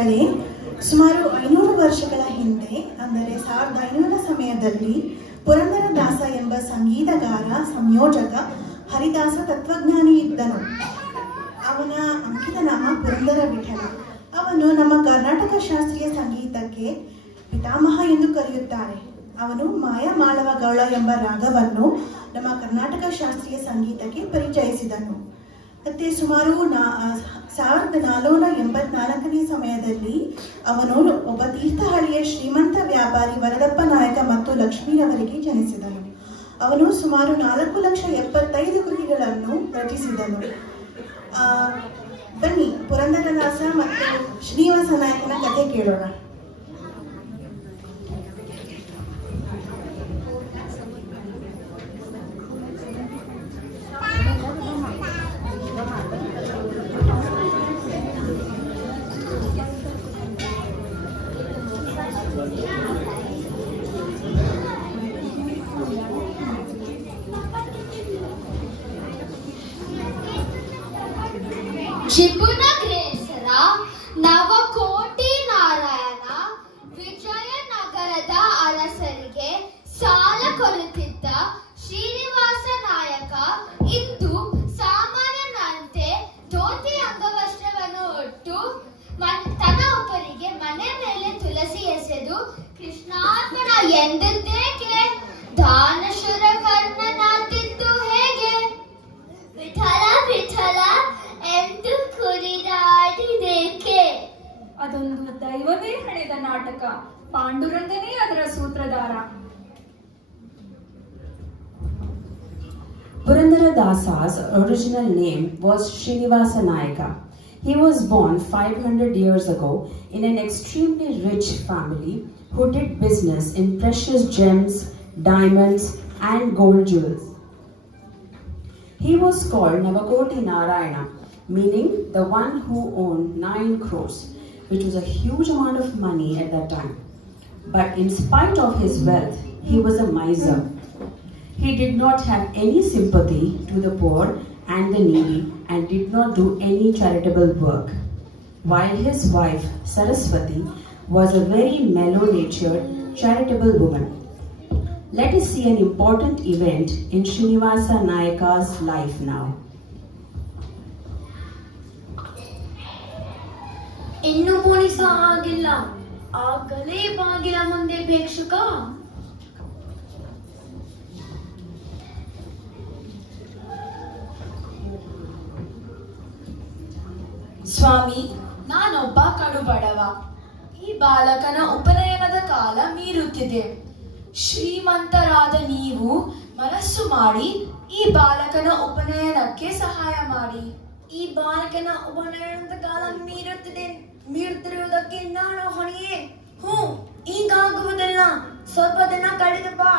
ಮಕ್ಕಳೇ, ಸುಮಾರು 500 ವರ್ಷಗಳ ಹಿಂದೆ, ಅಂದರೆ 1500 ಸಮಯದಲ್ಲಿ ಪುರಂದರದಾಸ ಎಂಬ ಸಂಗೀತಗಾರ, ಸಂಯೋಜಕ, ಹರಿದಾಸ ತತ್ವಜ್ಞಾನಿ ಇದ್ದನು. ಅವನ ಅಂಕಿತ ನಾಮ ಪುರಂದರ ವಿಠಲ. ಅವನು ನಮ್ಮ ಕರ್ನಾಟಕ ಶಾಸ್ತ್ರೀಯ ಸಂಗೀತಕ್ಕೆ ಪಿತಾಮಹ ಎಂದು ಕರೆಯುತ್ತಾರೆ. ಅವನು ಮಾಯಮಾಳವ ಗೌಳ ಎಂಬ ರಾಗವನ್ನು ನಮ್ಮ ಕರ್ನಾಟಕ ಶಾಸ್ತ್ರೀಯ ಸಂಗೀತಕ್ಕೆ ಪರಿಚಯಿಸಿದನು. ಮತ್ತೆ ಸುಮಾರು 1484ನೇ ಸಮಯದಲ್ಲಿ ಅವನು ಒಬ್ಬ ತೀರ್ಥಹಳ್ಳಿಯ ಶ್ರೀಮಂತ ವ್ಯಾಪಾರಿ ವರದಪ್ಪ ನಾಯಕ ಮತ್ತು ಲಕ್ಷ್ಮೀರವರಿಗೆ ಜನಿಸಿದನು. ಅವನು ಸುಮಾರು 4,75,000 ಕೃತಿಗಳನ್ನು ರಚಿಸಿದನು. ಬನ್ನಿ, ಪುರಂದರದಾಸ ಮತ್ತು ಶ್ರೀನಿವಾಸ ನಾಯಕನ ಕಥೆ ಕೇಳೋಣ. ಜಿಪುನಗ್ರೇಸರ ನವಕೋಟಿ ನಾರಾಯಣ ವಿಜಯನಗರದ ಅರಸರಿಗೆ ಸಾಲ ಕೊಡುತ್ತಿದ್ದ ಶ್ರೀನಿವಾಸ ನಾಯಕ ಇಂದು ಸಾಮಾನ್ಯನಂತೆ ಧೋತಿ ಅಂಗವಸ್ತ್ರವನ್ನು ಉಟ್ಟು ತನ್ನ ಒಬ್ಬರಿಗೆ ಮನೆ ಮೇಲೆ ತುಳಸಿ ಎಸೆದು ಕೃಷ್ಣಾರ್ಪಣ ಎಂದದ್ದೇಕೆ, ದಾನಶೂರ ಕರ್ಣನಾದಿದ್ದು ಹೇಗೆ, ವಿಠಲ ವಿಠಲ ಎಂದು ಕುಣಿದಾಡಿದೇಕೆ? ಅದೊಂದು ದೈವವೇ ಹಣೆದ ನಾಟಕ. ಪಾಂಡುರಂಗನೇ ಅದರ ಸೂತ್ರಧಾರ. Purandara-dasa's original name was Srinivasa Nayaka. He was born 500 years ago in an extremely rich family who did business in precious gems, diamonds and gold jewels. He was called Navakoti Narayana, meaning the one who owned 9 crores, which was a huge amount of money at that time. But in spite of his wealth, he was a miser. He did not have any sympathy to the poor and the needy and did not do any charitable work. While his wife, Saraswati, was a very mellow-natured, charitable woman. Let us see an important event in Srinivasa Nayaka's life now. ಇನ್ನು ಪೊಲೀಸ ಆಗಿಲ್ಲ, ಆಗಲೇ ಬಾಗಿಲ ಮುಂದೆ ಭಿಕ್ಷುಕ. ಸ್ವಾಮಿ, ನಾನೊಬ್ಬ ಕಡು ಬಡವ. ಈ ಬಾಲಕನ ಉಪನಯನದ ಕಾಲ ಮೀರುತ್ತಿದೆ. ಶ್ರೀಮಂತರಾದ ನೀವು ಮನಸ್ಸು ಮಾಡಿ ಈ ಬಾಲಕನ ಉಪನಯನಕ್ಕೆ ಸಹಾಯ ಮಾಡಿ. ಈ ಬಾಲಕನ ಉಪನಯನದ ಕಾಲ ಮೀರುತ್ತಿರುವುದಕ್ಕೆ ನಾನು ಹೊಣೆಯೇ? ಈಗಾಗುವುದಿಲ್ಲ, ಸ್ವಲ್ಪ ದಿನ ಕಳೆದು ಬಾ.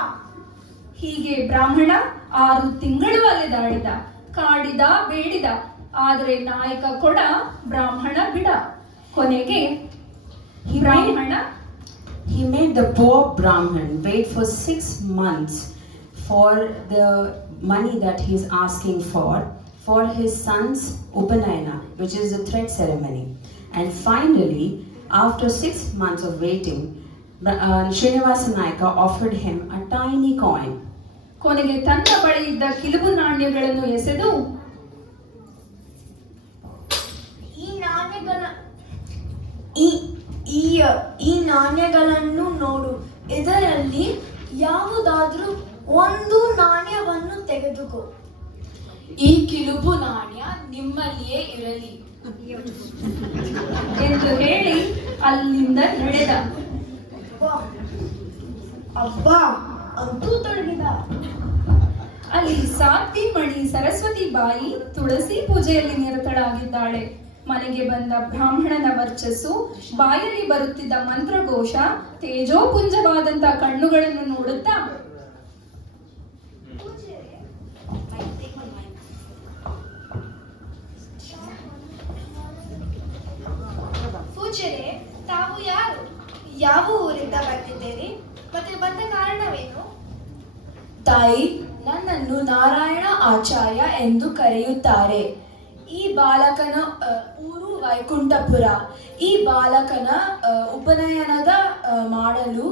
ಹೀಗೆ ಬ್ರಾಹ್ಮಣ 6 ತಿಂಗಳು ಅಲೆದಾಡಿದ, ಕಾಡಿದ, ಬೇಡಿದ. ಆದರೆ ನಾಯಕ ಕೊಡ, ಬ್ರಾಹ್ಮಣ ಬಿಡ. ಕೊನೆಗೆ He made the poor Brahman wait for 6 months for the money that he is asking for his son's Upanayana, which is the thread ceremony. And finally, after 6 months of waiting, Srinivasa Nayaka offered him a tiny coin. ಕೊನೆಗೆ ತನ್ನ ಬಳಿ ಇದ್ದ ಕಿಲುಬು ನಾಣ್ಯಗಳನ್ನು ಎಸೆದು, ಈ ನಾಣ್ಯಗಳನ್ನು ನೋಡು, ಇದರಲ್ಲಿ ಯಾವುದಾದ್ರೂ ಒಂದು ನಾಣ್ಯವನ್ನು ತೆಗೆದುಕೋ. ಈ ಕಿಲುಬು ನಾಣ್ಯ ನಿಮ್ಮಲ್ಲಿಯೇ ಇರಲಿ ಎಂದು ಹೇಳಿ ಅಲ್ಲಿಂದ ನಡೆದ. ಅಬ್ಬಾ, ಅಂತೂ ತೊಡಗಿದ. ಅಲ್ಲಿ ಸಾತ್ವಿ ಮಣಿ ಸರಸ್ವತಿ ಬಾಯಿ ತುಳಸಿ ಪೂಜೆಯಲ್ಲಿ ನಿರತಳಾಗಿದ್ದಾಳೆ. ಮನೆಗೆ ಬಂದ ಬ್ರಾಹ್ಮಣನ ವರ್ಚಸ್ಸು, ಬಾಯಲ್ಲಿ ಬರುತ್ತಿದ್ದ ಮಂತ್ರಘೋಷ, ತೇಜೋಪುಂಜವಾದಂತ ಕಣ್ಣುಗಳನ್ನು ನೋಡುತ್ತಾ, ಪೂಜ್ಯರೇ, ತಾವು ಯಾರು? ಯಾವ ಊರಿಂದ ಬಂದಿದ್ದೀರಿ? ಮತ್ತೆ ಬಂದ ಕಾರಣವೇನು? ತಾಯಿ, ನನ್ನನ್ನು ನಾರಾಯಣ ಆಚಾರ್ಯ ಎಂದು ಕರೆಯುತ್ತಾರೆ. ಈ ಬಾಲಕನ ಊರು ವೈಕುಂಠಪುರ. ಈ ಬಾಲಕನ ಉಪನಯನದ ಮಾಡಲು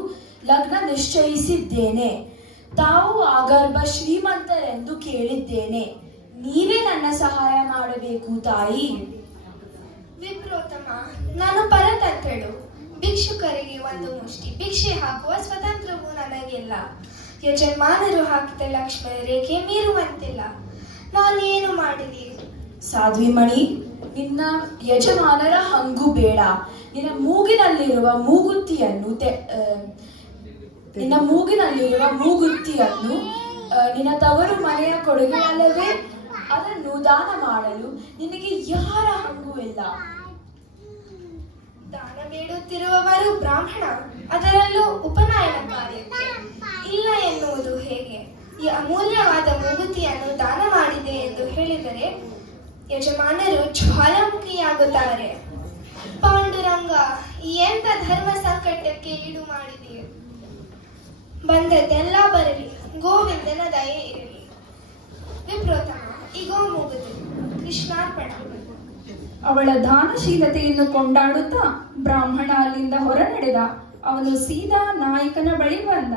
ಲಗ್ನ ನಿಶ್ಚಯಿಸಿದ್ದೇನೆ. ತಾವು ಆಗರ್ಭ ಶ್ರೀಮಂತರೆಂದು ಕೇಳಿದ್ದೇನೆ. ನೀವೇ ನನ್ನ ಸಹಾಯ ಮಾಡಬೇಕು ತಾಯಿ. ವಿಪ್ರೋತ್ತಮ, ನಾನು ಪರತಂತ್ರಳು. ಭಿಕ್ಷುಕರಿಗೆ ಒಂದು ಮುಷ್ಟಿ ಭಿಕ್ಷೆ ಹಾಕುವ ಸ್ವತಂತ್ರವು ನನಗಿಲ್ಲ. ಯಜಮಾನರು ಹಾಕಿದ ಲಕ್ಷ್ಮಣ ರೇಖೆ ಮೀರುವಂತಿಲ್ಲ. ನಾನೇನು ಮಾಡಲಿ? ಸಾಧ್ವಿಮಣಿ, ನಿನ್ನ ಯಜಮಾನರ ಹಂಗು ಬೇಡ. ನಿನ್ನ ಮೂಗಿನಲ್ಲಿರುವ ಮೂಗುತ್ತಿಯನ್ನು ನಿನ್ನ ತವರು ಮನೆಯ ಕೊಡುಗೆಯಲ್ಲವೇ? ಅದನ್ನು ದಾನ ಮಾಡಲು ನಿನಗೆ ಯಾರ ಹಂಗೂ ಇಲ್ಲ. ದಾನ ಬೇಡುತ್ತಿರುವವರು ಬ್ರಾಹ್ಮಣ, ಅದರಲ್ಲೂ ಉಪನಯನ ಕಾರ್ಯಕ್ಕೆ. ಇಲ್ಲ ಎನ್ನುವುದು ಹೇಗೆ? ಈ ಅಮೂಲ್ಯವಾದ ಮೂಗುತಿಯನ್ನು ದಾನ ಮಾಡಿದೆ ಎಂದು ಹೇಳಿದರೆ ಯಜಮಾನರು ಜ್ವಾಲಾಮುಖಿಯಾಗುತ್ತಾರೆ. ಪಾಂಡುರಂಗ, ಎಂತ ಧರ್ಮ ಸಂಕಟಕ್ಕೆ ಈಡು ಮಾಡಿದೆಯೇ? ಬಂದದ್ದೆಲ್ಲ ಬರಲಿ, ಗೋವಿಂದನ ದಯೆ ಇರಲಿ. ವಿಪ್ರೋತ್ತಮ, ಈಗೋ ಮೂಗುತಿ. ಕೃಷ್ಣಾರ್ಪಣ. ಅವಳ ದಾನಶೀಲತೆಯನ್ನು ಕೊಂಡಾಡುತ್ತಾ ಬ್ರಾಹ್ಮಣ ಅಲ್ಲಿಂದ ಹೊರ ನಡೆದ. ಅವನು ಸೀದಾ ನಾಯಕನ ಬಳಿ ಬಂದ.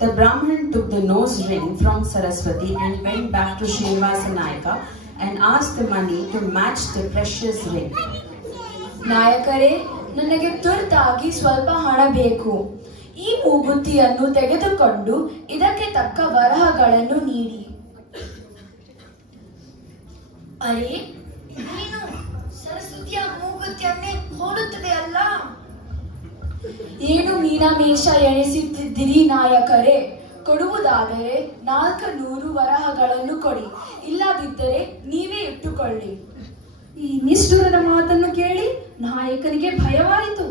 The Brahmin took the nose ring from Saraswati and went back to Srinivasa Nayaka and asked the money to match the precious ring. ನಾಯಕರೇ, ನನಗೆ ತುರ್ತಾಗಿ ಸ್ವಲ್ಪ ಹಣ ಬೇಕು. ಈ ಮೂಗುತಿಯನ್ನು ತೆಗೆದುಕೊಂಡು ಇದಕ್ಕೆ ತಕ್ಕ ವರಹಗಳನ್ನು ನೀಡಿ. ಅರೆ, ನೀನು ಸರಸ್ವತಿಯ ಮೂಗುತಿಯನ್ನೇ ಹೋಲುತ್ತದೆ ಅಲ್ಲ? ಏನು ಮೀನಾಮೇಷ ಎಣಿಸುತ್ತಿದ್ದೀರಿ ನಾಯಕರೇ? ಕೊಡುವುದಾದರೆ 400 ವರಹಗಳನ್ನು ಕೊಡಿ, ಇಲ್ಲದಿದ್ದರೆ ನೀವೇ ಇಟ್ಟುಕೊಳ್ಳಿ. ಈ ನಿಷ್ಠುರದ ಮಾತನ್ನು ಕೇಳಿ ನಾಯಕನಿಗೆ ಭಯವಾಯಿತು.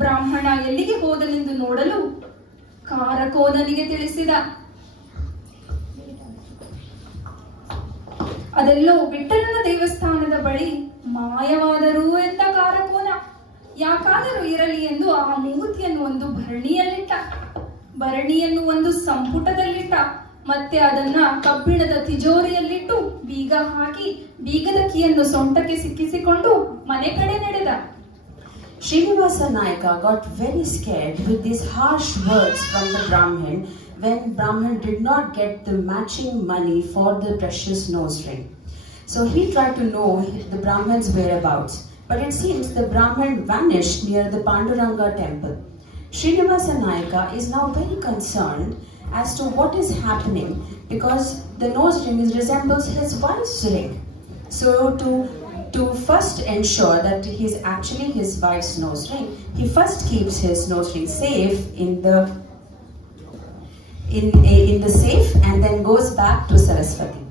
ಬ್ರಾಹ್ಮಣ ಎಲ್ಲಿಗೆ ಹೋದನೆಂದು ನೋಡಲು ಕಾರಕೋನನಿಗೆ ತಿಳಿಸಿದ. ಅದೆಲ್ಲೋ ವಿಠ್ಠಲನ ದೇವಸ್ಥಾನದ ಬಳಿ ಮಾಯವಾದರೂ ಎಂತ ಕಾರಕೋನ. ಯಾಕಾದರೂ ಇರಲಿ ಎಂದು ಆ ಮೂಗುತಿಯನ್ನು ಒಂದು ಭರಣಿಯನ್ನು ಒಂದು ಸಂಪುಟದಲ್ಲಿಟ್ಟ. ಮತ್ತೆ ಅದನ್ನ ಕಬ್ಬಿಣದ ತಿಜೋರಿಯಲ್ಲಿಟ್ಟು ಬೀಗ ಹಾಕಿ ಬೀಗದ ಕೀಯನ್ನು ಸೊಂಟಕ್ಕೆ ಸಿಕ್ಕಿಸಿಕೊಂಡು ಮನೆ ಕಡೆ ನಡೆದ. Srinivasa Nayaka got very scared with these harsh words from the Brahmin when Brahmin did not get the matching money for the precious nose ring. So he tried to know the Brahmin's whereabouts, but it seems the Brahmin vanished near the Panduranga temple. Srinivasa Nayaka is now very concerned as to what is happening because the nose ring resembles his wife's ring. So to first ensure that he is actually his wife's nose ring, he first keeps his nose ring safe in the safe and then goes back to Saraswati.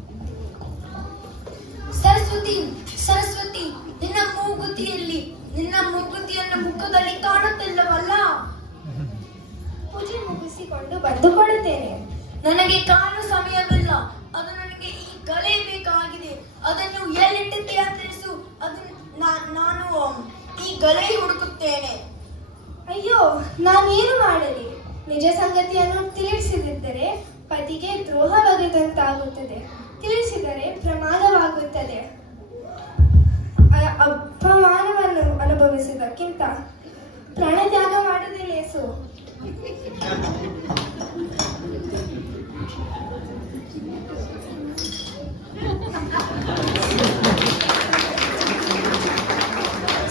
Saraswati, ನಿನ್ನ ಮೂಗುತಿಯನ್ನು ಮುಖದಲ್ಲಿ ಕಾಣುತ್ತಿಲ್ಲವಲ್ಲ? ಪೂಜೆ ಮುಗಿಸಿಕೊಂಡು ಬಂದು ಕೊಡುತ್ತೇನೆ. ನನಗೆ ಕಾಣು ಸಮಯವಿಲ್ಲ. ಅದು ನನಗೆ ಈ ಗಲೆ ಬೇಕಾಗಿದೆ. ಅದನ್ನು ಎಲ್ಲಿಟ್ಟಿದ್ದೀಯಾ ತಿಳಿಸು. ನಾನು ಈ ಗಲೆ ಹುಡುಕುತ್ತೇನೆ. ಅಯ್ಯೋ, ನಾನೇನು ಮಾಡಲಿ? ನಿಜ ಸಂಗತಿಯನ್ನು ತಿಳಿಸಿದಿದ್ದರೆ ಪತಿಗೆ ದ್ರೋಹ ಬಗೆದಂತಾಗುತ್ತದೆ. ತಿಳಿಸಿದರೆ ಪ್ರಮಾದವಾಗುತ್ತದೆ. ಅಪಮಾನವನ್ನು ಅನುಭವಿಸುವುದಕ್ಕಿಂತ ಪ್ರಾಣತ್ಯಾಗ ಮಾಡುವುದೇ ಲೇಸು.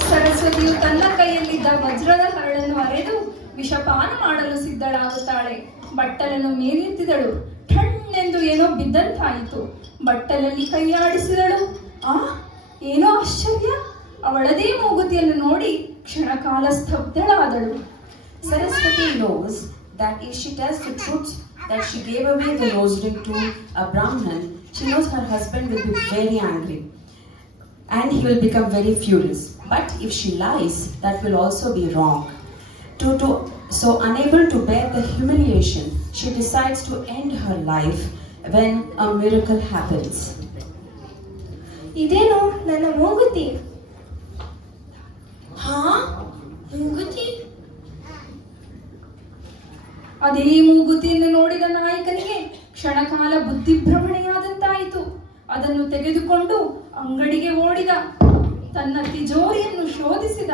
ಸರಸ್ವತಿಯು ತನ್ನ ಕೈಯಲ್ಲಿದ್ದ ವಜ್ರದ ಹರಳನ್ನು ಅರೆದು ವಿಷಪಾನ ಮಾಡಲು ಸಿದ್ಧಳಾಗುತ್ತಾಳೆ. ಬಟ್ಟಲನ್ನು ಮೇಲೆತ್ತಿದಳು. ಠಣ್ಣೆಂದು ಏನೋ ಬಿದ್ದಂತಾಯಿತು. ಬಟ್ಟಲಲ್ಲಿ ಕೈಯಾಡಿಸಿದಳು. ಏನೋ ಆಶ್ಚರ್ಯ! ಅವಳದೇ ಮೂಗುತಿಯನ್ನು ನೋಡಿ ಕ್ಷಣಕಾಲ ಸ್ತಬ್ಧಳಾದಳು. Saraswati knows that if she tells the truth that she gave away the nose ring to a Brahmin, she knows her husband will be very angry and he will become very furious. But if she lies, that will also be wrong. So unable to bear the humiliation, she decides to end her life when a miracle happens. ಇದೇನು ನನ್ನ ಮೂಗುತಿ? ಮೂಗುತಿ? ಅದೇ ಮೂಗುತಿಯನ್ನು ನೋಡಿದ ನಾಯಕನಿಗೆ ಕ್ಷಣಕಾಲ ಬುದ್ಧಿಭ್ರಮಣೆಯಾದಂತಾಯಿತು. ಅದನ್ನು ತೆಗೆದುಕೊಂಡು ಅಂಗಡಿಗೆ ಓಡಿದ. ತನ್ನ ತಿಜೋರಿಯನ್ನು ಶೋಧಿಸಿದ,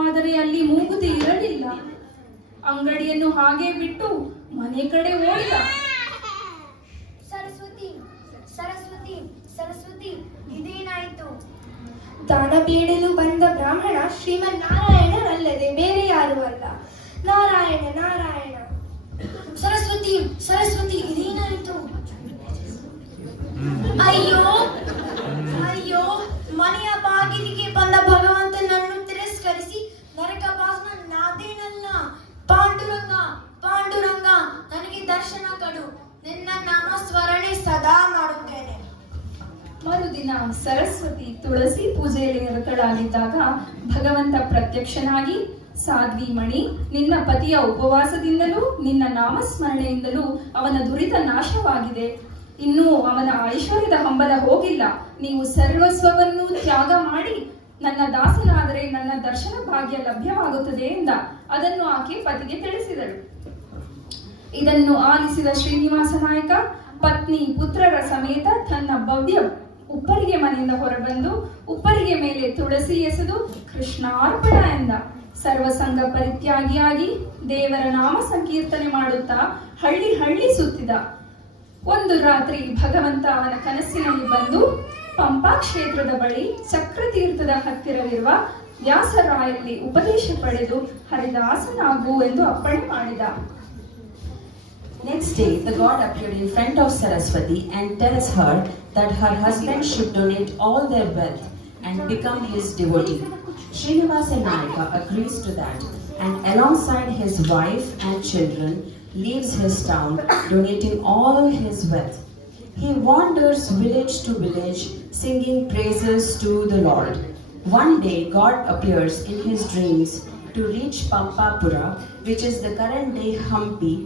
ಆದರೆ ಅಲ್ಲಿ ಮೂಗುತಿ ಇರಲಿಲ್ಲ. ಅಂಗಡಿಯನ್ನು ಹಾಗೆ ಬಿಟ್ಟು ಮನೆ ಕಡೆ ಓಡಿದ. ಸರಸ್ವತಿ ಸರಸ್ವತಿ ಸರಸ್ವತಿ, ಇದೇನಾಯಿತು? ದಾನ ಬೇಡಲು ಬಂದ ಬ್ರಾಹ್ಮಣ ಶ್ರೀಮನ್ ನಾರಾಯಣನಲ್ಲದೆ ಬೇರೆ ಯಾರೂ ಅಲ್ಲ. ನಾರಾಯಣ ನಾರಾಯಣ. ಸರಸ್ವತಿ ಸರಸ್ವತಿ, ಇದೇನಾಯಿತು? ಅಯ್ಯೋ ಅಯ್ಯೋ, ಮನೆಯ ಬಾಗಿಲಿಗೆ ಬಂದ ಭಗವಂತನನ್ನು ತಿರಸ್ಕರಿಸಿ ನರಕವಾಸನ ನಾದೇನಲ್ಲ. ಪಾಂಡುರಂಗ ಪಾಂಡುರಂಗ, ನನಗೆ ದರ್ಶನ ಕೊಡು. ನಿನ್ನ ನಾಮ ಸ್ಮರಣೆ ಸದಾ ಮಾಡುತ್ತೇನೆ. ಮರುದಿನ ಸರಸ್ವತಿ ತುಳಸಿ ಪೂಜೆಯಲ್ಲಿ ನಿರತಳಾಗಿದ್ದಾಗ ಭಗವಂತ ಪ್ರತ್ಯಕ್ಷನಾಗಿ, ಸಾಧ್ವಿ ಮಣಿ, ನಿನ್ನ ಪತಿಯ ಉಪವಾಸದಿಂದಲೂ ನಿನ್ನ ನಾಮಸ್ಮರಣೆಯಿಂದಲೂ ಅವನ ದುರಿತ ನಾಶವಾಗಿದೆ. ಇನ್ನೂ ಅವನ ಐಶ್ವರ್ಯದ ಹಂಬಲ ಹೋಗಿಲ್ಲ. ನೀವು ಸರ್ವಸ್ವವನ್ನು ತ್ಯಾಗ ಮಾಡಿ ನನ್ನ ದಾಸನಾದರೆ ನನ್ನ ದರ್ಶನ ಭಾಗ್ಯ ಲಭ್ಯವಾಗುತ್ತದೆ ಎಂದ. ಅದನ್ನು ಆಕೆ ಪತಿಗೆ ತಿಳಿಸಿದಳು. ಇದನ್ನು ಆಲಿಸಿದ ಶ್ರೀನಿವಾಸ ನಾಯಕ ಪತ್ನಿ ಪುತ್ರರ ಸಮೇತ ತನ್ನ ಭವ್ಯ ಉಪ್ಪರಿಗೆ ಮನೆಯಿಂದ ಹೊರಬಂದು ಉಪ್ಪರಿಗೆ ಮೇಲೆ ತುಳಸಿ ಎಸೆದು ಕೃಷ್ಣಾರ್ಪಣ ಎಂದ. ಸರ್ವಸಂಗ ಪರಿತ್ಯಾಗಿಯಾಗಿ ದೇವರ ನಾಮ ಸಂಕೀರ್ತನೆ ಮಾಡುತ್ತಾ ಹಳ್ಳಿ ಹಳ್ಳಿ ಸುತ್ತಿದ. ಒಂದು ರಾತ್ರಿ ಭಗವಂತ ಅವನ ಕನಸಿನಲ್ಲಿ ಬಂದು ಪಂಪಾ ಕ್ಷೇತ್ರದ ಬಳಿ ಚಕ್ರತೀರ್ಥದ ಹತ್ತಿರವಿರುವ ವ್ಯಾಸರಾಯಲ್ಲಿ ಉಪದೇಶ ಪಡೆದು ಹರಿದಾಸನಾಗು ಎಂದು ಅಪ್ಪಣೆ ಮಾಡಿದ. Next day, the god appeared in front of Saraswati and tells her that her husband should donate all their wealth and become his devotee. Srinivasa Nayaka agrees to that and alongside his wife and children leaves his town, donating all his wealth. He wanders village to village singing praises to the Lord. One day, God appears in his dreams to reach Pampapura, which is the current day Hampi,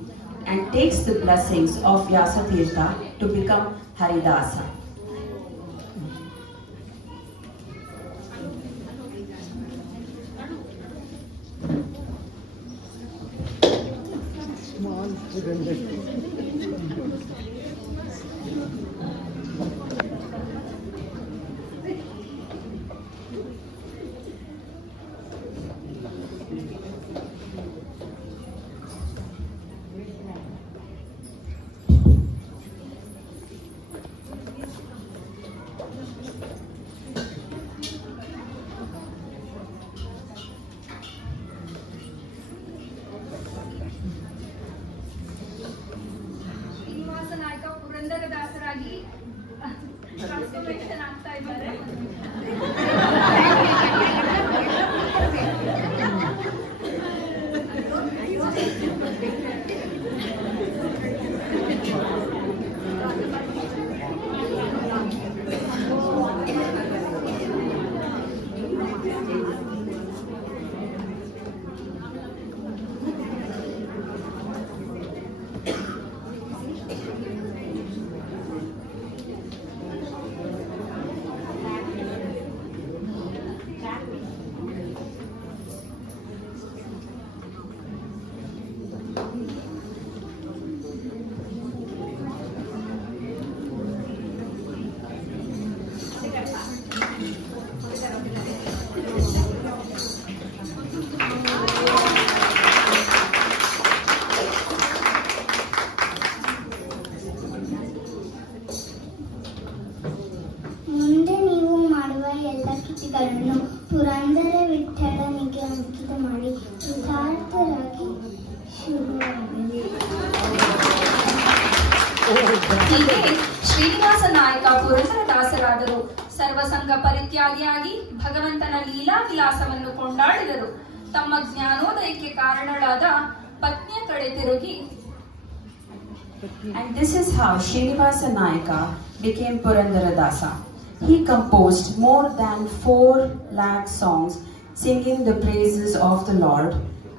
and takes the blessings of Vyasatirtha to become Haridasa. Srinivasa ನಾಯಕ ಪುರಂದರದಾಸರಾಗಿ transformation ಆಗ್ತಾ ಇದ್ದಾರೆ. ಮುಂದೆ ನೀವು ಮಾಡುವ ಎಲ್ಲ ಕೃತಿಗಳನ್ನು ಪುರಂದರ ವಿಠ್ಠಲನಿಗೆ ಅಂಕಿತ ಮಾಡಿ ಕೃತಾರ್ಥರಾಗಿ ಶುಭವಾಗಲಿ. ಹೀಗೆ ಶ್ರೀನಿವಾಸ ನಾಯಕ ಪುರಂದರದಾಸರಾದರು ಸರ್ವಸಂಗ ಪರಿತ್ಯಾಗಿಯಾಗಿ ಭಗವಂತನ ಲೀಲಾ ವಿಲಾಸವನ್ನು ಕೊಂಡಾಡಿದರು. ತಮ್ಮ ಜ್ಞಾನೋದಯಕ್ಕೆ ಕಾರಣಳಾದ ಪತ್ನಿಯ ಕಡೆ ತಿರುಗಿ, And this is how Srinivasa Nayaka became Purandaradasa. He composed more than 4 lakh songs singing the praises of the Lord,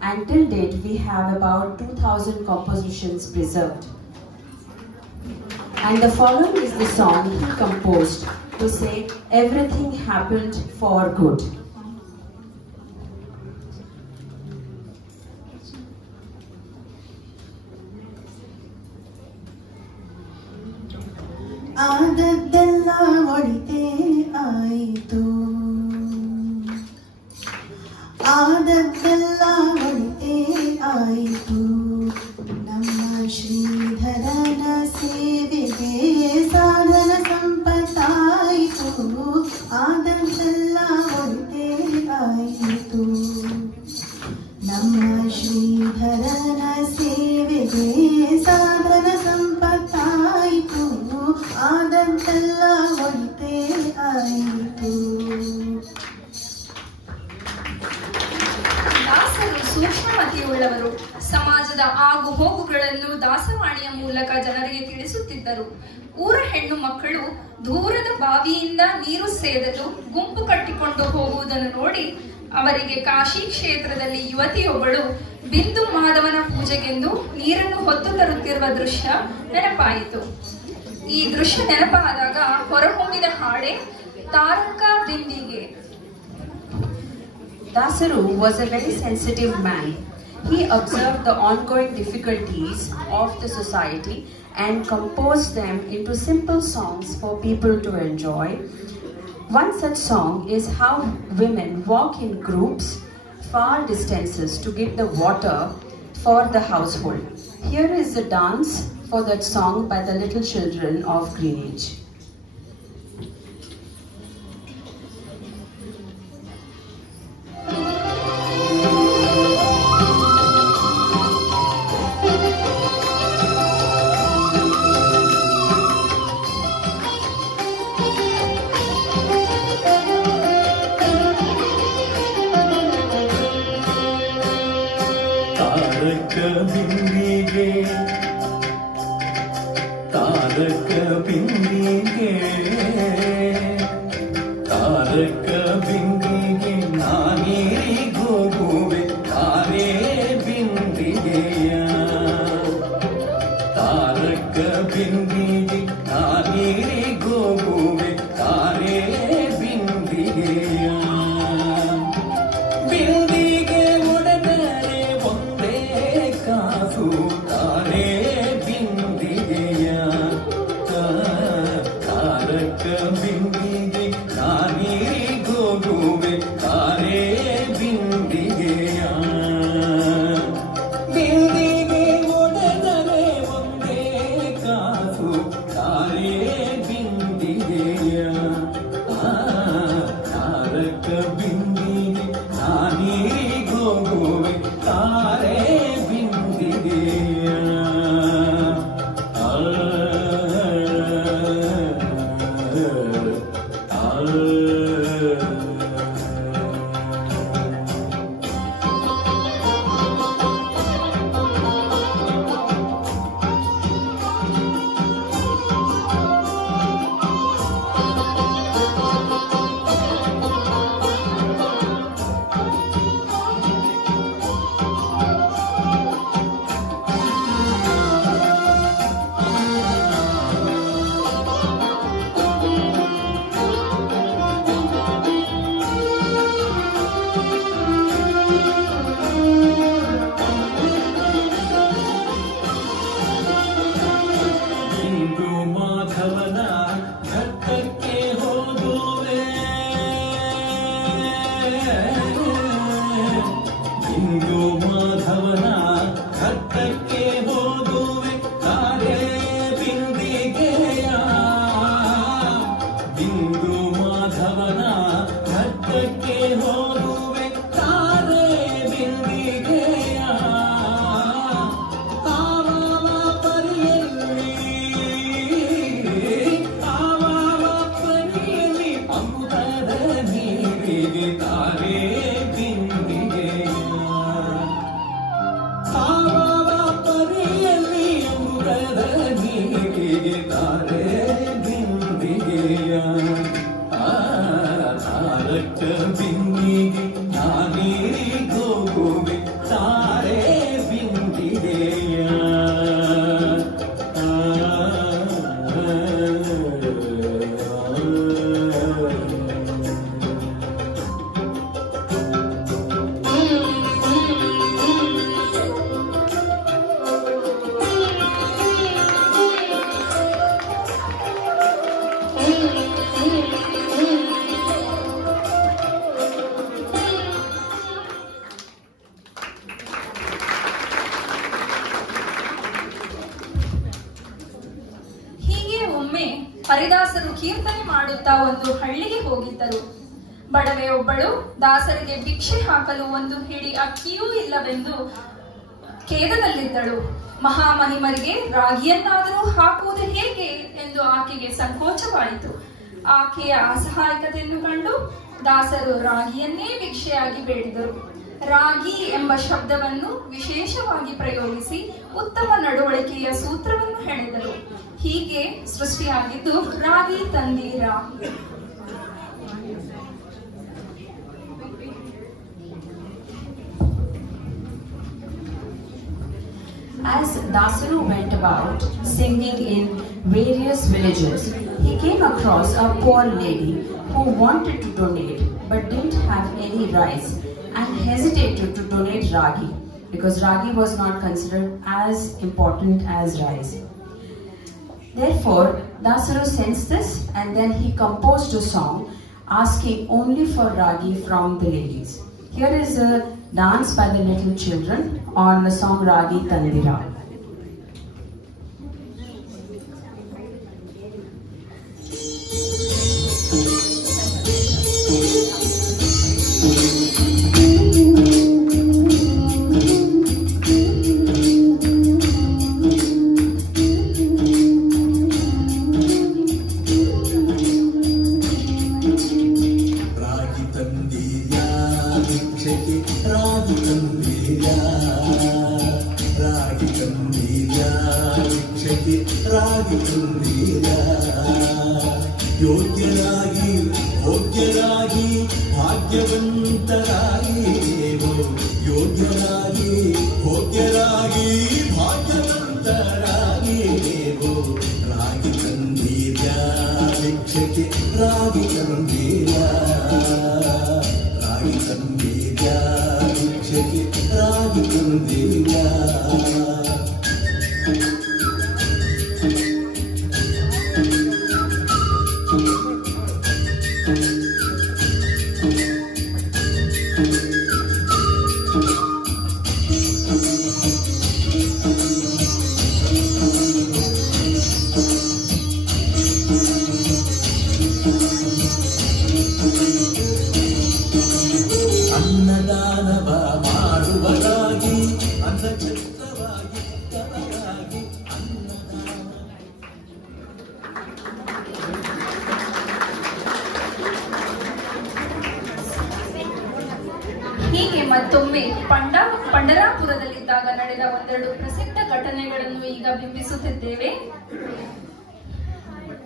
and till date we have about 2000 compositions preserved. And the following is the song he composed to say everything happened for good. ಆದದ್ದೆಲ್ಲ ಒಳಿತೇ ಆಯಿತು, ಆದದ್ದೆಲ್ಲ ಒಳಿತೇ ಆಯಿತು. ನಮ್ಮ ಶ್ರೀಧರನ ಸೇವೆಗೆ ಸಾಧನ ಸಂಪತ್ತಾಯಿತು, ಆದದ್ದೆಲ್ಲ ಒಳಿತೇ ಆಯಿತು. ನಮ್ಮ ಶ್ರೀಧರನ ಸೇವೆಗೆ ಸಾಧನ ಸಂಪತ್ತಾಯಿತು, ಆದದ್ದೆಲ್ಲ ಒಳಿತೇ ಆಯಿತು. ದಾಸರು ಸೂಕ್ಷ್ಮಮತಿಯುಳ್ಳವರು. ಸಮಾಜದ ಆಗು ಹೋಗುಗಳನ್ನು ದಾಸವಾಣಿಯ ಮೂಲಕ ಜನರಿಗೆ ತಿಳಿಸುತ್ತಿದ್ದರು. ಊರ ಹೆಣ್ಣು ಮಕ್ಕಳು ದೂರದ ಬಾವಿಯಿಂದ ನೀರು ಸೇದಲು ಗುಂಪು ಕಟ್ಟಿಕೊಂಡು ಹೋಗುವುದನ್ನು ನೋಡಿ ಅವರಿಗೆ ಕಾಶಿ ಕ್ಷೇತ್ರದಲ್ಲಿ ಯುವತಿಯೊಬ್ಬಳು ಬಿಂದು ಮಾಧವನ ಪೂಜೆಗೆಂದು ನೀರನ್ನು ಹೊತ್ತು ತರುತ್ತಿರುವ ದೃಶ್ಯ ನೆನಪಾಯಿತು. ಈ ದೃಶ್ಯ ನೆನಪಾದಾಗ ಹೊರಹೊಮ್ಮಿದ ಹಾಡೆ ತಾರಕ ಬಿಂದಿಗೆ. Dasaru was a very sensitive man. He observed the ongoing difficulties of the society and composed them into simple songs for people to enjoy. One such song is how women walk in groups far distances to get the water for the household. Here is the dance for that song by the little children of Greenwich. ತಾರಕ ಬಿಂದಿಗೆ ನಾನೀರಿಗೋಗುವೆ ತಾರೇ ಬಿಂದಿಗೆಯ. ತಾರಕ ಬಿಂದಿಗೆ ನಾನೀರಿಗೋಗುವೆ ತಾರೇ ಬಿಂದಿಗೆಯ. ಬಿಂದಿಗೆ ಒಡೆದರೆ ಒಂದೇ ಕಾಸು ತಾರೇ ಬಿಂದಿಗೆಯ. ತಾರಕ ಬಿಂದಿಗೆ ನಾನೀರಿಗೋಗುವೆ ತಾರೇ ಬಿಂದಿಗೆಯ. ಬಿಂದಿಗೆ ಒಡೆದರೆ ಒಂದೇ ಕಾಸು ತಾರೇ ಬಿಂದಿಗೆಯ. ತಾರಕ ಬಿಂದಿಗೆ ನಾನೀರಿಗೋಗುವೆ ತಾರೇ ಬಿಂದಿಗೆಯ. ಇಂದು ಮಾಧವನ ಘಟ್ಟಕ್ಕೆ ಹೋಗುವೆ, ಇಂದು ಮಾಧವನ ಘಟ್ಟಕ್ಕೆ ಹೋಗುವೆ ತಾರೇ ಬಿಂದಿಗೆಯ. ಇಂದು ಮಾಧವನ ಘಟ್ಟಕ್ಕೆ ಹೋಗುವೆ ತಾರೇ ಬಿಂದಿಗೆಯ. ಆವಾವ ಪರಿಯಲ್ಲಿ ಅಮೃತದ ನೀರಿಗೆ ತಾರೇ ಬಿಂದಿಗೆಯ. ಆವಾವ ಪರಿಯಲ್ಲಿ ಅಮೃತದ ನೀರಿಗೆ ತಾರೇ ಬಿಂದಿಗೆಯ. ತಾರಕ ಬಿಂದಿಗೆ ನಾನೀರಿಗೋಗುವೆ ತಾರೇ ಬಿಂದಿಗೆಯ. ಹರಿದಾಸರು ಕೀರ್ತನೆ ಮಾಡುತ್ತಾ ಒಂದು ಹಳ್ಳಿಗೆ ಹೋಗಿದ್ದರು. ಬಡವೆಯೊಬ್ಬಳು ದಾಸರಿಗೆ ಭಿಕ್ಷೆ ಹಾಕಲು ಒಂದು ಹಿಡಿ ಅಕ್ಕಿಯೂ ಇಲ್ಲವೆಂದು ಖೇದದಲ್ಲಿದ್ದಳು. ಮಹಾಮಹಿಮರಿಗೆ ರಾಗಿಯನ್ನಾದರೂ ಹಾಕುವುದು ಹೇಗೆ ಎಂದು ಆಕೆಗೆ ಸಂಕೋಚವಾಯಿತು. ಆಕೆಯ ಅಸಹಾಯಕತೆಯನ್ನು ಕಂಡು ದಾಸರು ರಾಗಿಯನ್ನೇ ಭಿಕ್ಷೆಯಾಗಿ ಬೇಡಿದರು. ರಾಗಿ ಎಂಬ ಶಬ್ದವನ್ನು ವಿಶೇಷವಾಗಿ ಪ್ರಯೋಗಿಸಿ ಉತ್ತಮ ನಡವಳಿಕೆಯ ಸೂತ್ರವನ್ನು ಹೆಣೆದರು. ಹೀಗೆ ಸೃಷ್ಟಿಯಾಗಿದ್ದು ರಾಗಿ ತಂದೀರ. As Dasaru went about singing in various villages, he came across a poor lady who wanted to donate but didn't have any rice and hesitated to donate ragi because ragi was not considered as important as rice. Therefore, Dasaru sensed this and then he composed a song asking only for ragi from the ladies. Here is a dance by the little children on the song Ragi Tandira. ರಾಗಿ ತಂದೀಯ ಭಿಕ್ಷೆಗೆ ರಾಗಿ ತಂದೀಯ ರಾಗಿ ತಂದೀಯ ಭಿಕ್ಷೆಗೆ ರಾಗಿ ತಂದೀಯ ಯೋಗ್ಯರಾಗಿ ಭೋಗ್ಯರಾಗಿ ಭಾಗ್ಯವಂತರಾಗಿ ನೀವು ಯೋಗ್ಯರಾಗಿ ಭೋಗ್ಯರಾಗಿ ಭಾಗ್ಯವಂತರಾಗಿ ನೀವು ರಾಗಿ ತಂದೀಯ ಭಿಕ್ಷೆಗೆ ರಾಗಿ ತಂದೀಯ ರಾಗಿ ತಂದೀಯ ಭಿಕ್ಷೆಗೆ ರಾಗಿ ತಂದೀಯ ಅನ್ನದಾನವ ಮಾಡುವರಾಗಿ ಅನ್ನಛತ್ರವಾಗಿ ತವರಾಗಿ ಅನ್ನದಾನ. ಹೀಗೆ ಮತ್ತೊಮ್ಮೆ ಪಂಡರಾಪುರದಲ್ಲಿದ್ದಾಗ ನಡೆದ ಒಂದೆರಡು ಪ್ರಸಿದ್ಧ ಘಟನೆಗಳನ್ನು ಈಗ ಬಿಂಬಿಸುತ್ತಿದ್ದೇವೆ.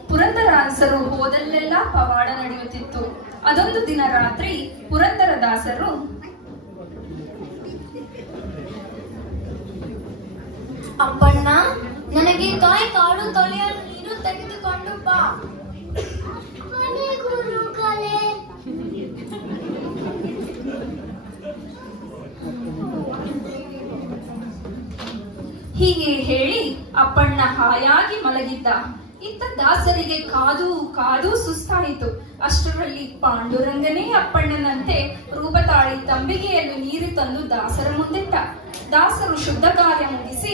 ಪುರಂದರದಾಸರು ಹೋದಲ್ಲೆಲ್ಲ ಪವಾಡ ನಡೆಯುತ್ತಿತ್ತು. ಅದೊಂದು ದಿನ ರಾತ್ರಿ ಪುರಂದರದಾಸರು ಅಪ್ಪಣ್ಣ, ನನಗೆ ಕಾಯಿ ಕಾಳು ತೊಳೆಯಲು ನೀರು ತೆಗೆದುಕೊಂಡು ಬಾ. ಗುರುಗಳೇ, ಹೀಗೆ ಹೇಳಿ ಅಪ್ಪಣ್ಣ ಹಾಯಾಗಿ ಮಲಗಿದ್ದ. ಇತ್ತ ದಾಸರಿಗೆ ಕಾದು ಕಾದು ಸುಸ್ತಾಯಿತು. ಅಷ್ಟರಲ್ಲಿ ಪಾಂಡುರಂಗನೇ ಅಪ್ಪಣ್ಣನಂತೆ ರೂಪ ತಾಳಿ ತಂಬಿಗೆಯಲ್ಲಿ ನೀರು ತಂದು ದಾಸರ ಮುಂದಿಟ್ಟ. ದಾಸರು ಶುದ್ಧ ಕಾರ್ಯ ಮುಗಿಸಿ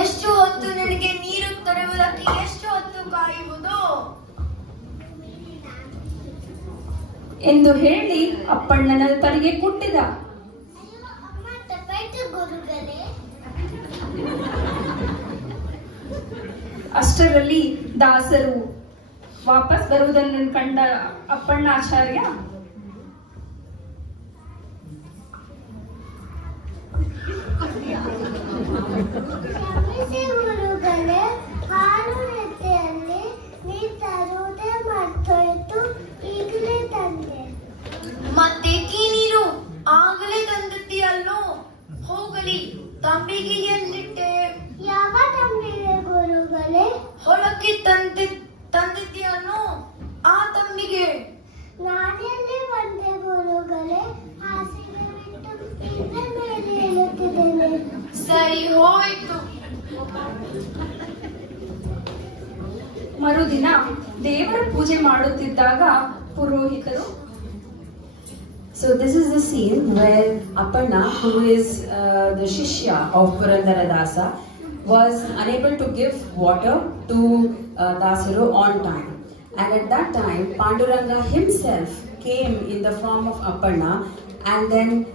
ಎಷ್ಟು ಹೊತ್ತು ನನಗೆ ನೀರು ತರುವುದಕ್ಕೆ ಎಷ್ಟು ಹೊತ್ತು ಕಾಯುವುದು ಎಂದು ಹೇಳಿ ಅಪ್ಪಣ್ಣನ ತಲೆಗೆ ಕುಟ್ಟಿದ. ಅಷ್ಟರಲ್ಲಿ ದಾಸರು ವಾಪಸ್ ಬರುವುದನ್ನು ಕಂಡ ಅಪ್ಪಣ್ಣಾಚಾರ್ಯ ಗುರುಗಳೇ, ಹಾಲು ನೆತ್ತೆಯಲ್ಲಿ ನೀ ತರುವುದೇ ಮರ್ತೋಯ್ತು, ಈಗಲೇ ತಂದೆ. ಮತ್ತೆ ನೀರು ಆಗಲೇ ತಂದಿದ್ದೀಯಲ್ಲೋ? ಹೋಗಲಿ, ತಂಬಿಗೆಯಲ್ಲಿಟ್ಟೆ. ಯಾವ ತಂಬಿಗೆ ಗುರುಗಳೇ? ಹೊಲಕ್ಕೆ ತಂದಿದ್ದೀಯಲ್ಲೋ ಆ ತಂಬಿಗೆ? ನಾನೆಲ್ಲಿ ಬಂದೆ ಗುರುಗಳೇ? ಹಾಸಿಗೆ ಬಿಟ್ಟು ಇನ್ನ ಮೇಲೆ ಹೇಳುತ್ತಿದ್ದೇನೆ. ಸರಿ ಹೋಯ್ತು. ಮರುದಿನ ದೇವರ ಪೂಜೆ ಮಾಡುತ್ತಿದ್ದಾಗ ಪುರೋಹಿತರು So this is the scene where Appanna, who is the Shishya of Purandaradasa, was unable to give water to Dasaru on time. And at that time, Panduranga himself came in the form of Aparna and then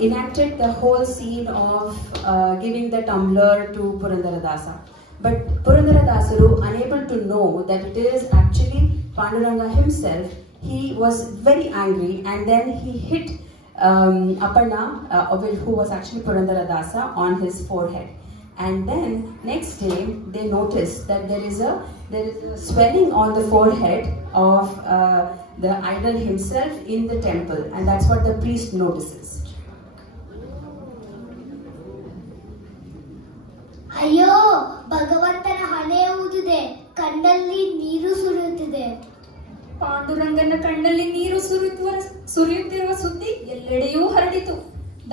enacted the whole scene of giving the tumbler to Purandaradasa. But Purandaradasaru, unable to know that it is actually Panduranga himself, he was very angry and then he hit Aparna, who was actually Purandaradasa, on his forehead. And then next day they noticed that there is a swelling on the forehead of the idol himself in the temple, and that's what the priest notices. ಅಯ್ಯೋ ಭಗವಂತನ ಹಣೆ ಊದಿದೆ, ಕಣ್ಣಲ್ಲಿ ನೀರು ಸುರಿಯುತ್ತಿದೆ. ಪಾಂಡುರಂಗನ ಕಣ್ಣಲ್ಲಿ ನೀರು ಸುರಿಯುತ್ತಿರುವ ಸುದ್ದಿ ಎಲ್ಲೆಡೆಯೂ ಹರಡಿತು.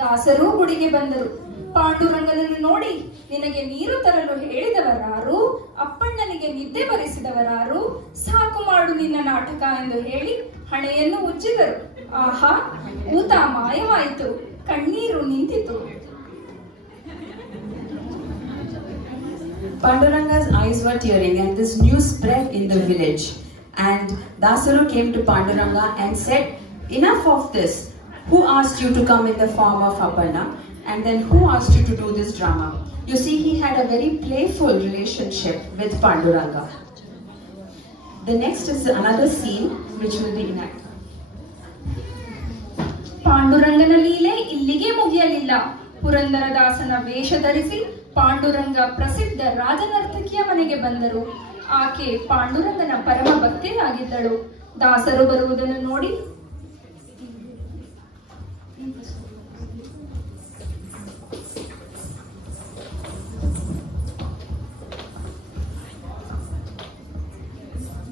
ದಾಸರು ಗುಡಿಗೆ ಬಂದರು. ಪಾಂಡುರಂಗನನ್ನು ನೋಡಿ, ನಿನಗೆ ನೀರು ತರಲು ಹೇಳಿದವರಾರು, ಅಪ್ಪಣ್ಣನಿಗೆ ನಿದ್ದೆ ಬರೆಸಿದವರಾರು, ಸಾಕು ಮಾಡು ನಿನ್ನ ನಾಟಕ ಎಂದು ಹೇಳಿ ಹಣೆಯನ್ನು ಉಜ್ಜಿದರು. ಆಹಾ, ಊತ ಮಾಯವಾಯಿತು, ಕಣ್ಣೀರು ನಿಂತಿತು. Panduranga's eyes were tearing and this news spread in the village. And Dasaru came to Panduranga and said, enough of this. Who asked you to come in the form of Aparna? And then who asked you to do this drama? You see, he had a very playful relationship with Panduranga. The next is another scene which will be enacted. ಪಾಂಡುರಂಗನ ಲೀಲೆ ಇಲ್ಲಿಗೆ ಮುಗಿಯಲಿಲ್ಲ. ಪುರಂದರದಾಸನ ವೇಷ ಧರಿಸಿ ಪಾಂಡುರಂಗ ಪ್ರಸಿದ್ಧ ರಾಜನರ್ತಕಿಯ ಮನೆಗೆ ಬಂದರು. ಆಕೆ ಪಾಂಡುರಂಗನ ಪರಮ ಭಕ್ತೆಯಾಗಿದ್ದಳು. ದಾಸರು ಬರುವುದನ್ನು ನೋಡಿ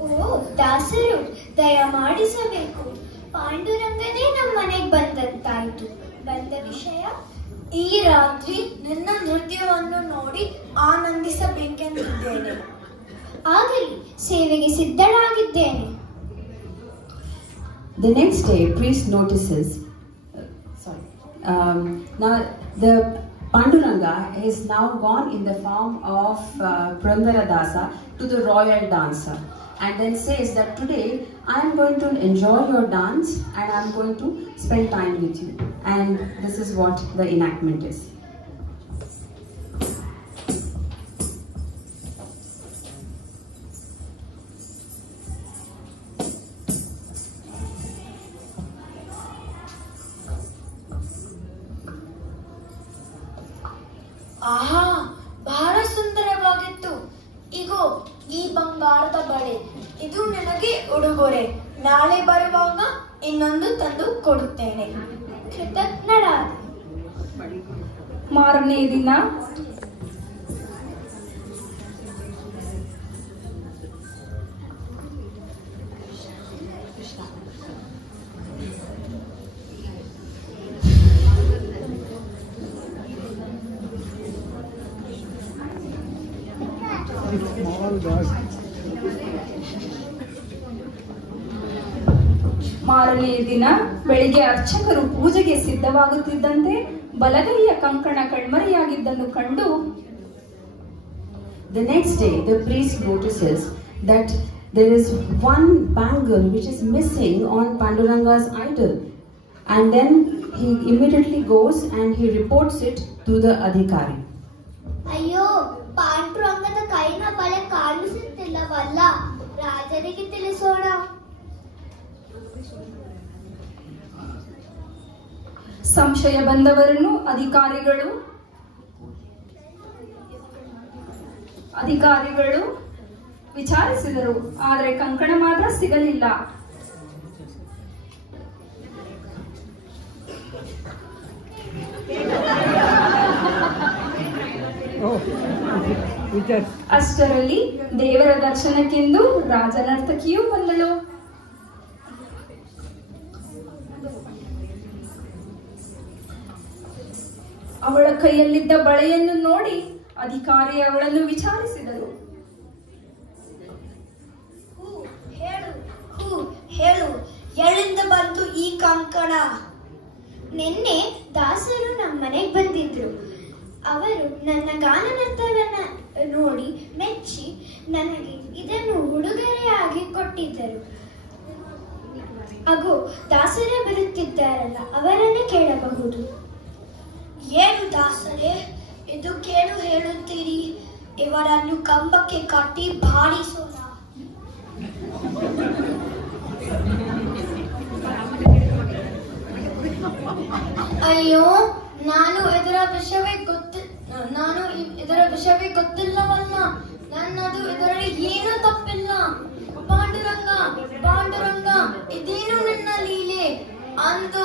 ಓ ದಾಸರು, ದಯ ಮಾಡಿಸಬೇಕು. ಪಾಂಡುರಂಗನೇ ನಮ್ಮ ಮನೆಗೆ ಬಂದಂತಾಯ್ತು. ಬಂದ ವಿಷಯ? ಈ ರಾತ್ರಿ ನಿನ್ನ ನೃತ್ಯವನ್ನು ನೋಡಿ ಆನಂದಿಸಬೇಕೆಂದಿದ್ದೇನೆ. ಆಗಲಿ, ಸೇವೆಗೆ ಸಿದ್ಧಳಾಗಿದ್ದೇನೆ. The next day, priest notices. Now the Panduranga is now gone in the form of Purandaradasa to the royal dancer, and then says that today I am going to enjoy your dance and I am going to spend time with you. And this is what the enactment is. ಆಹಾ, ಬಹಳ ಸುಂದರವಾಗಿತ್ತು. ಇಗೋ ಈ ಬಂಗಾರದ ಬಳೆ, ಇದು ನಿನಗೆ ಉಡುಗೊರೆ. ನಾಳೆ ಬರುವಾಗ ಇನ್ನೊಂದು ತಂದು ಕೊಡುತ್ತೇನೆ. ಕೃತಜ್ಞಳಾದ. ಮಾರನೇ ದಿನ ಮಾರನೆಯ ದಿನ ಬೆಳಿಗ್ಗೆ ಅರ್ಚಕರು ಪೂಜೆಗೆ ಸಿದ್ಧವಾಗುತ್ತಿದ್ದಂತೆ ಬಲಗೈಯ ಕಂಕಣ ಕಣ್ಮರೆಯಾಗಿದ್ದನ್ನು ಕಂಡು The next day, the priest notices that there is one bangle which is missing on Panduranga's idol, and then he immediately goes and he reports it to the adhikari. ಅಯ್ಯೋ, ಪಾಂಡುರಂಗದ ಕೈನ ಬಳೆ ಕಾಣಿಸುತ್ತಿಲ್ಲವಲ್ಲ, ರಾಜರಿಗೆ ತಿಳಿಸೋಣ. ಸಂಶಯ ಬಂದವರನ್ನು ಅಧಿಕಾರಿಗಳು ವಿಚಾರಿಸಿದರು. ಆದರೆ ಕಂಕಣ ಮಾತ್ರ ಸಿಗಲಿಲ್ಲ. ಅಷ್ಟರಲ್ಲಿ ದೇವರ ದರ್ಶನಕ್ಕೆಂದು ರಾಜನರ್ತಕಿಯೂ ಬಂದಳು. ಅವಳ ಕೈಯಲ್ಲಿದ್ದ ಬಳೆಯನ್ನು ನೋಡಿ ಅಧಿಕಾರಿ ಅವಳನ್ನು ವಿಚಾರಿಸಿದರು. ಹೇಳು, ಎಲ್ಲಿಂದ ಬಂತು ಈ ಕಂಕಣ? ನಿನ್ನೆ ದಾಸರು ನಮ್ಮ ಮನೆಗೆ ಬಂದಿದ್ರು. ಅವರು ನನ್ನ ಗಾನನರ್ತವನ್ನು ನೋಡಿ ಮೆಚ್ಚಿ ನನಗೆ ಇದನ್ನು ಉಡುಗೊರೆಯಾಗಿ ಕೊಟ್ಟಿದ್ದರು. ಅಗೋ ದಾಸರೇ ಬರುತ್ತಿದ್ದಾರಲ್ಲ, ಅವರನ್ನೇ ಕೇಳಬಹುದು. ಏನು ದಾಸರೇ, ಇದು ಕೇಳು ಹೇಳುತ್ತೀರಿ? ಇವರನ್ನು ಕಂಬಕ್ಕೆ ಕಟ್ಟಿ ಬಾರಿಸೋಣ. ಅಯ್ಯೋ, ನಾನು ಇದರ ವಿಷಯವೇ ಗೊತ್ತಿಲ್ಲವಲ್ಲ. ನನ್ನದು ಇದರಲ್ಲಿ ಏನೂ ತಪ್ಪಿಲ್ಲ. ಪಾಂಡುರಂಗ, ಇದೇನು ನನ್ನ ಲೀಲೆ? ಅಂದು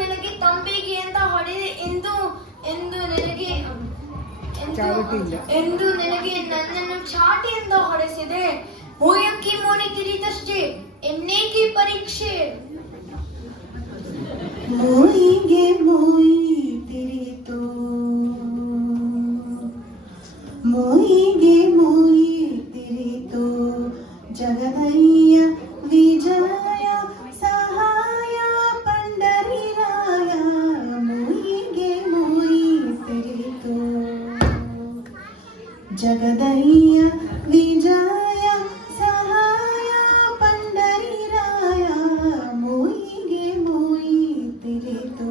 ನನಗೆ ತಂಬಿಗೆ ಅಂತ ಹೊಡೆದೆ ಎಂದು ನನಗೆ ನನ್ನನ್ನು ಚಾಟಿಯಿಂದ ಹೊಡೆಸಿದೆ. ಮೂಯಕ್ಕಿ ಮೋನಿ ತಿರಿದಷ್ಟೇ, ಎನ್ನೇಕೆ ಪರೀಕ್ಷೆ? ಮೋಯಿಗೆ ಮೋಯಿ ತಿರಿತು, ಮೋಯಿಗೆ ಮೋಯಿ ತಿರಿತು, ಜಗದಯ್ಯ ವಿಜಯ ಸಹಾಯ ಪಂಡರಿರಾಯ. ಮೋಯಿಗೆ ಮೋಯಿ ತಿರಿತು, ಜಗದಯ್ಯ ವಿಜಯ ಸಹಾಯ ಪಂಡರಿರಾಯ. ಮೋಯಿಗೆ ಮೋಯಿ ತಿರಿತು.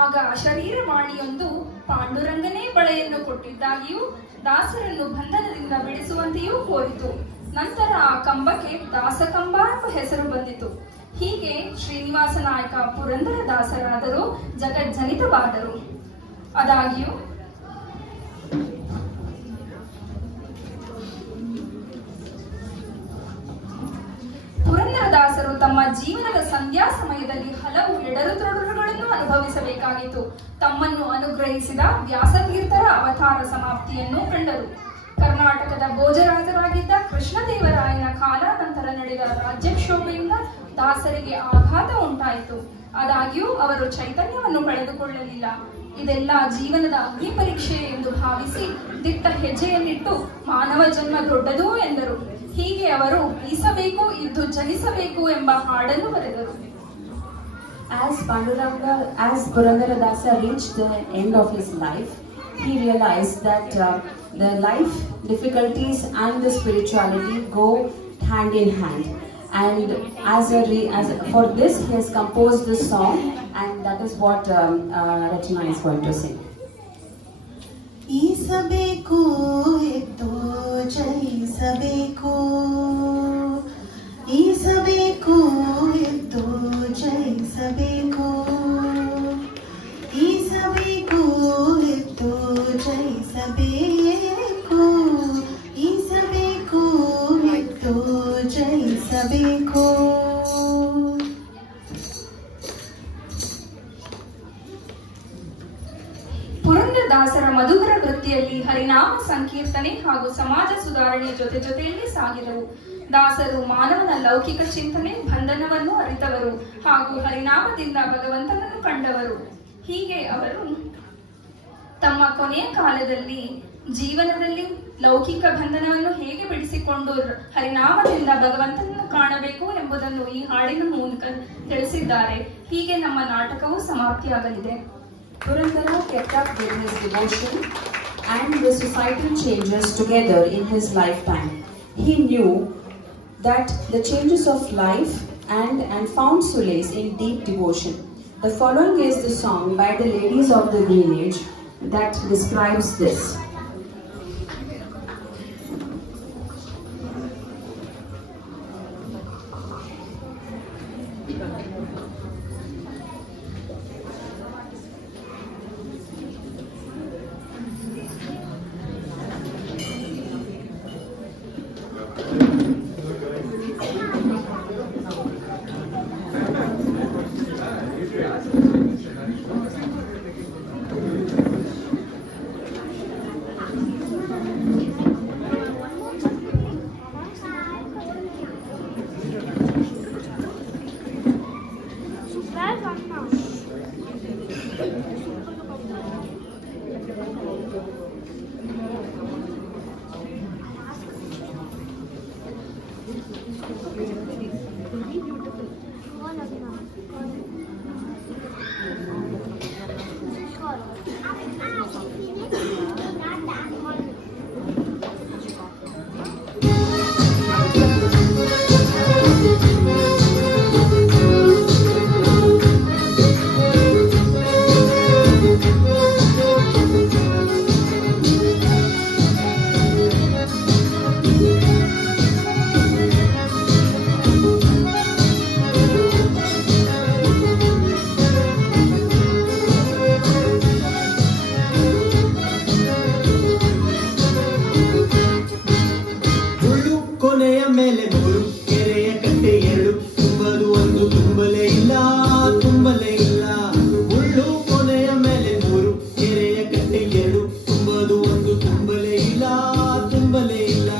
ಆಗ ಶರೀರವಾಣಿಯೊಂದು ಪಾಂಡುರಂಗನೇ ಬಳೆಯನ್ನು ಕೊಟ್ಟಿದ್ದಾಗಿಯೂ ದಾಸರನ್ನು ಬಂಧನದಿಂದ ಬಿಡಿಸುವಂತೆಯೂ ಕೋರಿತು. ನಂತರ ಆ ಕಂಬಕ್ಕೆ ದಾಸಕಂಬ ಎಂಬ ಹೆಸರು ಬಂದಿತು. ಹೀಗೆ ಶ್ರೀನಿವಾಸ ನಾಯಕ ಪುರಂದರ ದಾಸರಾದರೂ ಜಗಜ್ಜನಿತವಾದರು. ಆದಾಗ್ಯೂ ಪುರಂದರದಾಸರು ತಮ್ಮ ಜೀವನದ ಸಂಧ್ಯಾ ಸಮಯದಲ್ಲಿ ಹಲವು ಎಡರುತೊಡರುಗಳನ್ನು ಅನುಭವಿಸಬೇಕಾಗಿತ್ತು. ತಮ್ಮನ್ನು ಅನುಗ್ರಹಿಸಿದ ವ್ಯಾಸತೀರ್ಥರ ಅವತಾರ ಸಮಾಪ್ತಿಯನ್ನು ಕಂಡರು. ಕರ್ನಾಟಕದ ಭೋಜರಾಜರಾಗಿದ್ದ ಕೃಷ್ಣದೇವರಾಯನ ಕಾಲಾನಂತರ ನಡೆದ ರಾಜ್ಯಕ್ಷೋಭೆಯಿಂದ ದಾಸರಿಗೆ ಆಘಾತ ಉಂಟಾಯಿತು. ಆದಾಗ್ಯೂ ಅವರು ಚೈತನ್ಯವನ್ನು ಕಳೆದುಕೊಳ್ಳಲಿಲ್ಲ. ಇದೆಲ್ಲ ಜೀವನದ ಅಗ್ನಿ ಪರೀಕ್ಷೆ ಎಂದು ಭಾವಿಸಿ ದಿಟ್ಟ ಹೆಜ್ಜೆಯನ್ನಿಟ್ಟು ಮಾನವ ಜನ್ಮ ದೊಡ್ಡದು ಎಂದರು. ಹೀಗೆ ಅವರು ಈಸಬೇಕು, ಇದ್ದು ಜನಿಸಬೇಕು ಎಂಬ ಹಾಡನ್ನು ಬರೆದರು. As Purandaradasa reached the end of his life, he realized that the life difficulties and the spirituality go hand in hand. And for this, he has composed this song, and that is what Rachna is going to sing. ಈಸಬೇಕು ಎದ್ದು ಜಯಿಸಬೇಕು, ಈಸಬೇಕು ಎದ್ದು ಜಯಿಸಬೇಕು, ಈಸಬೇಕು ಎದ್ದು ಜಯಿಸಬೇಕು, ಈಸಬೇಕು ಎದ್ದು ಜಯಿಸಬೇಕು. ಪುರಂದರದಾಸರ ಮಧುಕರ ವೃತ್ತಿಯಲ್ಲಿ ಹರಿನಾಮ ಸಂಕೀರ್ತನೆ ಹಾಗೂ ಸಮಾಜ ಸುಧಾರಣೆ ಜೊತೆಯಲ್ಲಿ ಸಾಗಿದವು. ದಾಸರು ಮಾನವನ ಲೌಕಿಕ ಚಿಂತನೆ ಬಂಧನವನ್ನು ಅರಿತವರು ಹಾಗೂ ಹರಿನಾಮದಿಂದ ಭಗವಂತನನ್ನು ಕಂಡವರು. ಹೀಗೆ ಅವರು ತಮ್ಮ ಕೊನೆಯ ಕಾಲದಲ್ಲಿ ಜೀವನದಲ್ಲಿ ಲೌಕಿಕ ಬಂಧನವನ್ನು ಹೇಗೆ ಬಿಡಿಸಿಕೊಂಡು ಹರಿನಾಮದಿಂದ ಭಗವಂತನನ್ನು ಕಾಣಬೇಕು ಎಂಬುದನ್ನು ಈ ಹಾಡಿನ ಮೂಲಕ ತಿಳಿಸಿದ್ದಾರೆ. ಹೀಗೆ ನಮ್ಮ ನಾಟಕವು ಸಮಾಪ್ತಿಯಾಗಲಿದೆ. Purandara kept up with his devotion and the societal changes together in his lifetime. He knew that the changes of life and found solace in deep devotion. The following is the song by the ladies of the village that describes this. ಮೇಲೆ 3 ಕೆರೆಯ ಕಟ್ಟೆ 2 ತುಂಬದು ಒಂದು ತುಂಬಲೇ ಇಲ್ಲ ತುಂಬಲೇ ಇಲ್ಲ. ಮುಳ್ಳು ಕೊನೆಯ ಮೇಲೆ 3 ಕೆರೆಯ ಕಟ್ಟೆ 2 ತುಂಬದು ಒಂದು ತುಂಬಲೇ ಇಲ್ಲ ತುಂಬಲೇ ಇಲ್ಲ.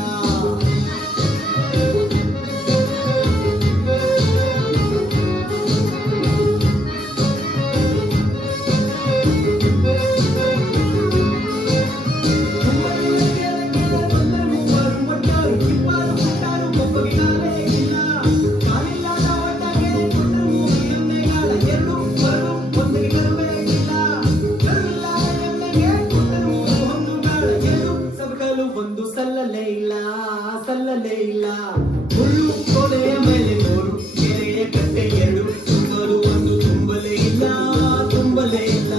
ಒಂದು ಸಲ್ಲಲೇ ಇಲ್ಲ ಸಲ್ಲಲೇ ಇಲ್ಲ. ಮುಳ್ಳು ಕೊನೆಯ ಮೇಲೆ 3 ಕೆರೆಯ ಕಟ್ಟೆ 2 ತುಂಬಲು ಒಂದು ತುಂಬಲೇ ಇಲ್ಲ ತುಂಬಲೇ ಇಲ್ಲ.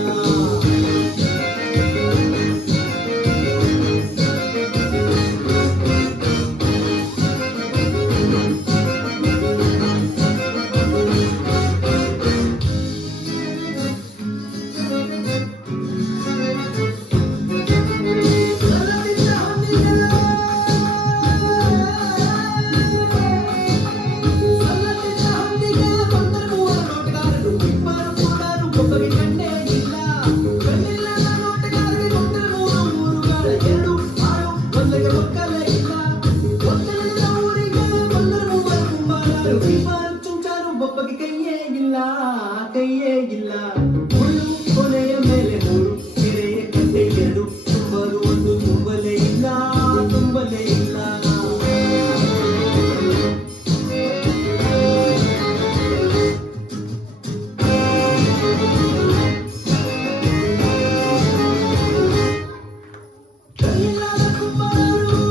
ಒಬ್ಬಗೆ ಕೈಯೇ ಇಲ್ಲ ಕೈಯೇ ಇಲ್ಲ. ಮುಳ್ಳು ಕೊನೆಯ ಮೇಲೆ 3 ಕೆರೆಯ ಕಟ್ಟೆ 2 ತುಂಬಲು ಒಂದು ತುಂಬಲೇ ಇಲ್ಲ ತುಂಬಲೇ ಇಲ್ಲ. ಕೈಯಿಲ್ಲದ ಕುಂಬಾರರು